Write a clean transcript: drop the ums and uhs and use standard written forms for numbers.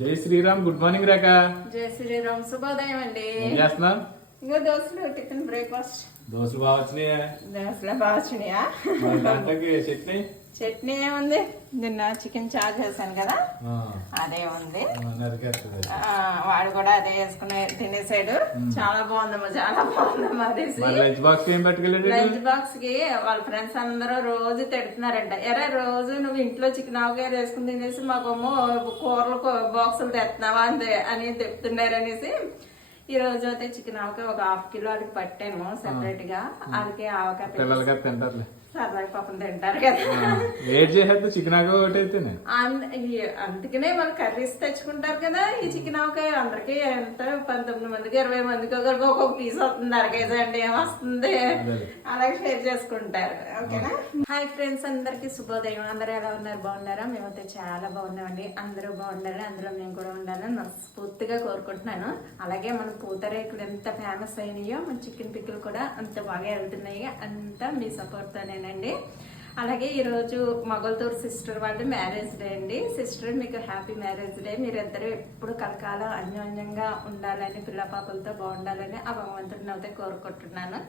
జై Sriram. Good morning రేఖ. జై శ్రీరామ్. శుభోదయం అండి. ఏం చేస్తున్నావు? ఇంకో దోశలు టిఫిన్ బ్రేక్ఫాస్ట్. దోశలు బాగా వచ్చినాయా? దోశలు బాగా వచ్చినాయా? దాంట్లోకి చట్నీ చట్నీ ఏముంది, నిన్న చికెన్ చారు చేశాను కదా అదే ఉంది. వాడు కూడా అదే వేసుకుని తినేసాడు. చాలా బాగుందమ్మా, చాలా బాగుందమ్మా. లంచ్ బాక్స్ ఏం పట్టుకెళ్ళాడు? లంచ్ బాక్స్ కి వాళ్ళ ఫ్రెండ్స్ అందరూ రోజు తిడుతున్నారంట, ఎరా రోజు నువ్వు ఇంట్లో చికెన్ ఆవకాయ వేసుకుని తినేసి మాకేమో కూరలు బాక్సులు తెస్తున్నావా అని చెప్తున్నారు అనేసి ఈ రోజు అయితే చికెన్ ఆవకాయ ఒక 1/2 కిలో వాళ్ళకి పట్టాము సెపరేట్ గా. వాళ్ళకి ఆవకాయ తింటారులే, సరదాగా పాపం తింటారు కదా. వెయిట్ చేసేది చికెన్ ఆవకాయ ఒకటి అయితేనే. అందుకనే వాళ్ళు కర్రీస్ తెచ్చుకుంటారు కదా. ఈ చికెన్ ఆవకాయ అందరికి ఎంత 19 మందికి 20 మందికి ఒక్కొక్క పీస్ వస్తుంది, 1/2 కేజీ అంటే ఏమొస్తుంది, అలాగే షేర్ చేసుకుంటారు. ఓకేనా? హాయ్ ఫ్రెండ్స్, అందరికి శుభోదయం. అందరూ ఎలా ఉన్నారు? బాగున్నారా? మేమైతే చాలా బాగున్నామండి. అందరూ బాగుండాలి, అందులో మేము కూడా ఉండాలని మనస్ఫూర్తిగా కోరుకుంటున్నాను. అలాగే మన పూతరేకులు ఎంత ఫేమస్ అయినాయో మన చికెన్ పిక్కులు కూడా అంత బాగా వెళ్తున్నాయి. అంతా మీ సపోర్ట్ తోనేనండి. అలాగే ఈరోజు మొగల్తూరు సిస్టర్ వాళ్ళు మ్యారేజ్ డే అండి. సిస్టర్ మీకు హ్యాపీ మ్యారేజ్ డే. మీరిద్దరూ ఎప్పుడు కలకాలం అన్యోన్యంగా ఉండాలని, పిల్ల పాపలతో బాగుండాలని ఆ భగవంతుడిని అయితే కోరుకుంటున్నాను.